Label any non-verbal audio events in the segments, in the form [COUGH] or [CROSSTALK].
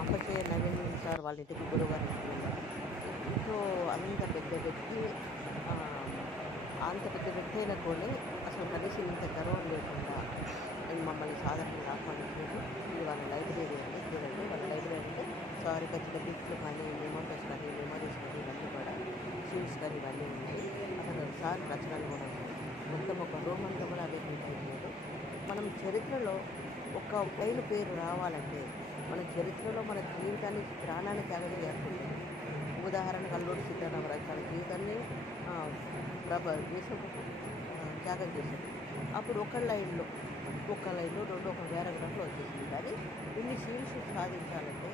Ampasayya Naveen sir వాళ్ళ ఇంటికి గురువారం ఇంట్లో అంత పెద్ద వ్యక్తి అంత పెద్ద వ్యక్తి అయినా కూడా అసలు కనీసం ఇంత గర్వం లేకుండా నేను మమ్మల్ని సాధారణంగా ఆహ్వానించారు ఇది వాళ్ళ లైబ్రరీ అంటే చూడండి. వాళ్ళ లైబ్రరీ అంటే సారీ వచ్చిన గిఫ్ట్లు కానీ మెమోటోస్ కానీ మెమరీస్ కానీ ఇవన్నీ కూడా షూస్ కానీ ఇవన్నీ ఉన్నాయి. అక్కడ సార్ రచనలు కూడా ఉన్నాయి. మొత్తం ఒక రూమ్ అంతా కూడా అదే పెట్టారు. మనం చరిత్రలో ఒక పైన పేరు రావాలంటే మన చరిత్రలో మన జీవితాన్ని ప్రాణాన్ని త్యాగం చేస్తుంది ఉదాహరణకు అల్లుడు సీతారామరాజు తన జీవితాన్ని ప్రభ దేశం త్యాగం చేశాడు. అప్పుడు ఒక లైన్లో ఒక లైన్లో రెండు ఒక పారాగ్రాఫ్లో వచ్చేసింది. కానీ ఇన్ని సీన్స్ సాధించాలంటే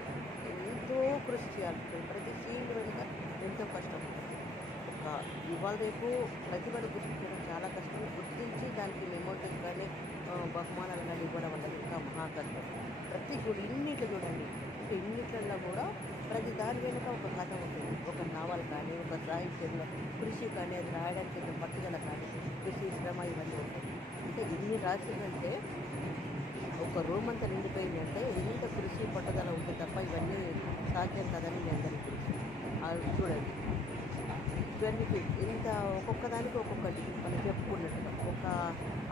ఎంతో కృషి చేయాలి. ప్రతి సీన్ వెనుక ఎంతో కష్టం ఉంటుంది. ఒక ఇవాళ రేపు ప్రతిభను గుర్తించడం చాలా కష్టం. గుర్తించి దానికి మెమోరీస్ కానీ బహుమానాలు కానీ ఇవ్వడం అన్నది ఇంకా మహా కష్టం. ప్రతి గుడి ఇన్నిట్లు చూడండి ఇన్నిట్లలో కూడా ప్రతి దాని వెనుక ఒక కథ ఉంటుంది. ఒక నావల్ కానీ ఒక సాహిత్యంలో కృషి కానీ అది రాయడానికి పట్టుదల కానీ కృషి శ్రమ ఇవన్నీ ఉంటాయి. అంటే ఇన్ని రాసిందంటే ఒక రూమ్ అంతా నిండిపోయింది అంటే ఇంత కృషి పట్టుదల ఉంటే తప్ప ఇవన్నీ సాధ్యం కదని మీ అందరికీ అది చూడండి. ఇవన్నీ ఇంత ఒక్కొక్క దానికి ఒక్కొక్కటి మనం చెప్పుకున్నట్టుగా. ఒక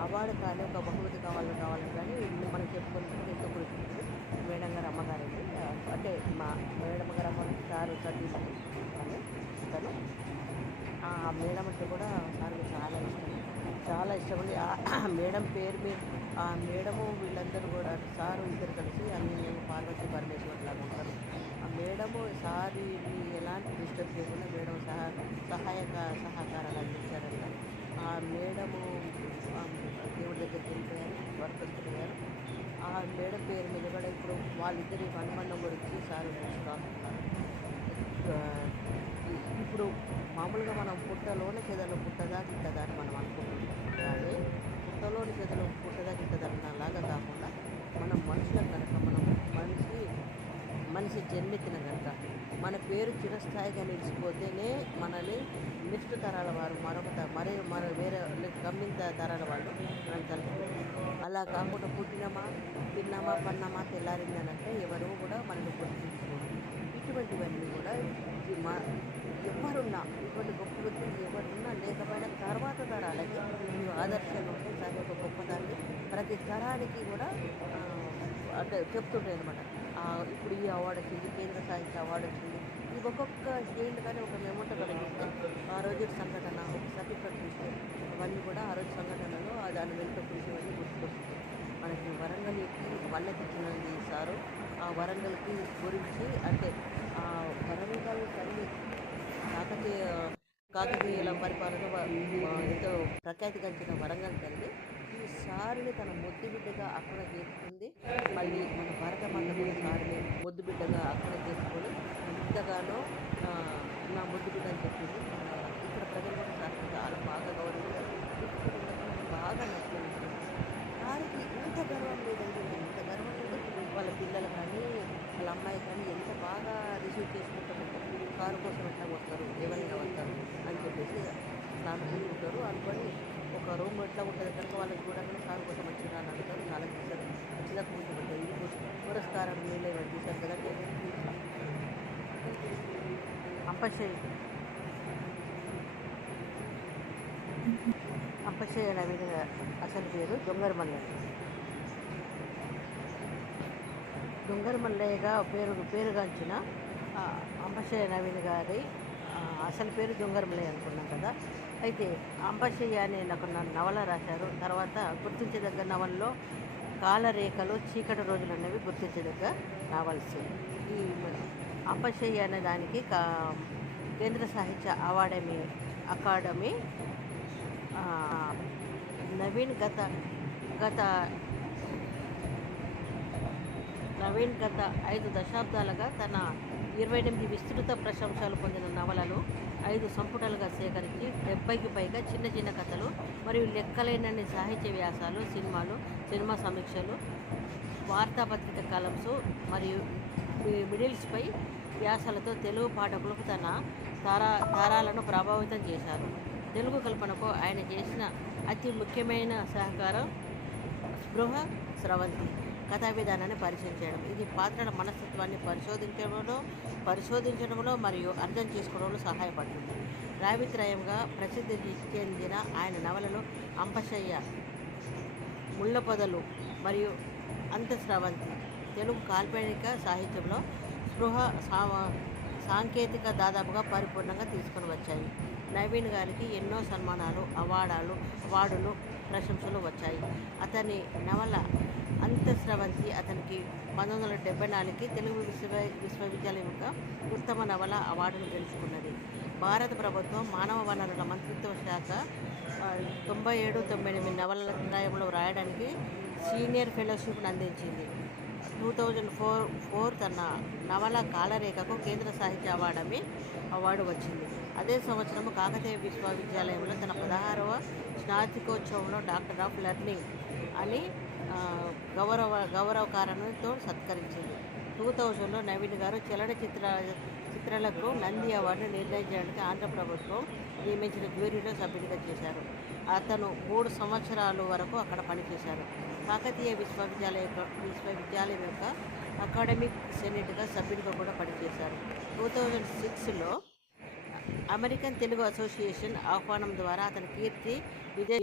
అవార్డు కానీ ఒక బహుమతి కావాలని కావాలని కానీ మనం చెప్పుకున్నట్టుగా ఎంతో కృషి. మేడం గారు అమ్మగారండి. అంటే మా మేడం గారు అమ్మ సారు సతీమణి అని తను ఆ మేడం అంటే కూడా సార్కి చాలా ఇష్టం. చాలా ఇష్టం అండి. ఆ [CLEARS THROAT] మేడం పేరు మీద ఆ మేడము వీళ్ళందరూ కూడా సారు ఇద్దరు కలిసి అన్ని మేము పార్వతి పరమేశ్వర్ లాగా ఉంటారు. ఆ మేడము సారి ఎలాంటి డిస్టర్బ్ చేయకుండా మేడం సహా సహాయక సహకారాలు అందించారంట. ఆ మేడము దేవుడి దగ్గరికి వెళ్ళిపోయారు వర్తస్తులయ్యారు ఆ మేడం పేరు వాళ్ళిద్దరి అనుబంధం గురించి సార్ రాస్తున్నారు ఇప్పుడు మామూలుగా మనం పుట్టలోని చెదలు పుట్టదా గిట్టదా అని మనం అనుకుంటున్నాం. కానీ పుట్టలోని చెదలు పుట్టదా గిట్టదా లాగా కాకుండా మనం మనుషుల కనుక మనం మనిషి మనిషి జన్మెత్తిన కనుక మన పేరు చిరస్థాయిగా నిలిచిపోతేనే మనల్ని నెక్స్ట్ తరాల వారు మరొక త- మరే మరో వేరే గమ్మిన తరాల వాళ్ళు మనం తలుచుకుంటాం. అలా కాకుండా పుట్టినమా తిన్నామా పన్నామా తెల్లారిందనంటే ఎవరు కూడా మనల్ని గుర్తించుకోరు. ఇటువంటివన్నీ కూడా మా ఎవరున్నా ఇటువంటి గొప్ప వ్యక్తులు ఎవరున్నా లేకపోయినా తర్వాత తరాలకి మీరు ఆదర్శంగా ఉంటాయి దాని యొక్క గొప్పదాన్ని ప్రతి తరానికి కూడా అంటే చెప్తుంటాయి అనమాట ఇప్పుడు ఈ అవార్డు వచ్చింది కేంద్ర సాహిత్య అవార్డు వచ్చింది ఒక్కొక్క స్టేట్ కానీ ఒక మెమోటో కలిగిస్తాం ఆ రోజు సంఘటన ఒక సర్టిఫికెట్ చూస్తే అవన్నీ కూడా ఆ రోజు సంఘటనలో దాని వెనుక చూసేవన్నీ గుర్తుకొస్తుంది. మనకి వరంగల్ ఎక్కి వల్లెక్కించినది సారు ఆ వరంగల్కి గురించి అంటే ఆ వరంగల్ తల్లి కాకతీయ కాకతీయుల పరిపాలన వ- ఆ, ఎంతో ప్రఖ్యాతిగాంచిన వరంగల్ తల్లి. ఈ సారిని తన ముద్దు బిడ్డగా అక్కడ చేసుకుంది. మళ్ళీ మన భారతమాత కూడా సారిని ముద్దు బిడ్డగా అక్కడ చేసుకొని ఎంతగానో నా ముద్దు బిడ్డ అని చెప్పింది. ఇక్కడ ప్రజలు కూడా చాలా బాగా గౌరవించారు ఇక్కడ ఉన్నటువంటి బాగా నచ్చింది వారికి ఇంత గర్వం లేదండి ఇంత గర్వం లేదు వాళ్ళ పిల్లలు కానీ వాళ్ళ అమ్మాయి కానీ ఎంత బాగా రిసీవ్ చేసుకుంటారంటే కారు కోసం ఎట్లా వస్తారు ఎవరైనా వస్తారు అని చెప్పేసి స్నానం చేసుకుంటారు అనుకొని ఒక రూమ్ ఎట్లా ఉంటుంది కనుక వాళ్ళకి చూడగానే కారు కోసం వచ్చిన అని అడుగుతారు చాలా చూసారు మంచిగా కూర్చోబెట్టారు ఇది పురస్కారం మీలే చూశారు కదా అంపశయ్య అంపశయ్య నవీన్ అసలు పేరు దొంగర మల్లయ్య దొంగర మల్లయ్యగా పేరు పేరుగాంచిన ఆ, నవీన్ గారి అసలు పేరు దొంగర అనుకున్నాం కదా. అయితే అంపశయ్య అనే నాకు నవల రాశారు. తర్వాత గుర్తించదగ్గ నవల్లో కాలరేఖలో చీకటి రోజులు అనేవి గుర్తించదగ్గ నావల్స్ ఈ అంబశయ్య అనే దానికి కా కేంద్ర సాహిత్య అవార్డమీ అకాడమీ నవీన్ గత గత నవీన్ గత ఐదు దశాబ్దాలుగా తన ఇరవై ఎనిమిది విస్తృత ప్రశంసలు పొందిన నవలలు ఐదు సంపుటాలుగా సేకరించి డెబ్బైకి పైగా చిన్న చిన్న కథలు మరియు లెక్కలేనన్ని సాహిత్య వ్యాసాలు సినిమాలు సినిమా సమీక్షలు వార్తాపత్రిక కాలమ్స్ మరియు మిడిల్స్పై వ్యాసాలతో తెలుగు పాఠకులకు తన తారా తారాలను ప్రభావితం చేశారు. తెలుగు కల్పనకు ఆయన చేసిన అతి ముఖ్యమైన సహకారం స్పృహ స్రవంతి. కథా విధానాన్ని పరిచయం చేయడం. ఇది పాత్రల మనస్తత్వాన్ని పరిశోధించడంలో పరిశోధించడంలో మరియు అర్థం చేసుకోవడంలో సహాయపడుతుంది. రావిత్రయంగా ప్రసిద్ధి చెందిన ఆయన నవలలు అంపశయ్య ముళ్ళపొదలు మరియు అంతఃస్రవంతి తెలుగు కాల్పనిక సాహిత్యంలో స్పృహ సా- సాంకేతిక దాదాపుగా పరిపూర్ణంగా తీసుకొని వచ్చాయి. నవీన్ గారికి ఎన్నో సన్మానాలు అవార్డాలు అవార్డులు ప్రశంసలు వచ్చాయి. అతని నవల అంతఃస్రవంతి అతనికి పంతొమ్మిది వందల డెబ్బై నాలుగుకి తెలుగు విశ్వ విశ్వవిద్యాలయం యొక్క ఉత్తమ నవల అవార్డును గెలుచుకున్నది. భారత ప్రభుత్వం మానవ వనరుల మంత్రిత్వ శాఖ తొంభై ఏడు తొంభై ఎనిమిది నవలల క్రాయంలో రాయడానికి సీనియర్ ఫెలోషిప్ను అందించింది. టూ థౌజండ్ ఫోర్ ఫోర్ తన నవల కాలరేఖకు కేంద్ర సాహిత్య అవార్డమి అవార్డు వచ్చింది. అదే సంవత్సరం కాకతీయ విశ్వవిద్యాలయంలో తన పదహారవ స్నాతకోత్సవంలో డాక్టర్ ఆఫ్ లెర్నింగ్ అని గౌరవ గౌరవకారణతో సత్కరించింది. టూ థౌజండ్లో నవీన్ గారు చలనచిత్ర చిత్రాలకు నంది అవార్డు నిర్ణయించడానికి ఆంధ్ర ప్రభుత్వం నియమించిన జ్యూరీలో సభ్యుడిగా చేశారు. అతను మూడు సంవత్సరాల వరకు అక్కడ పనిచేశారు. కాకతీయ విశ్వవిద్యాలయ యొక్క- విశ్వవిద్యాలయం యొక్క అకాడమిక్ సెనేట్గా సభ్యుడిగా కూడా పనిచేశారు. టూ థౌజండ్ సిక్స్లో అమెరికన్ తెలుగు అసోసియేషన్ ఆహ్వానం ద్వారా అతని కీర్తి విదేశ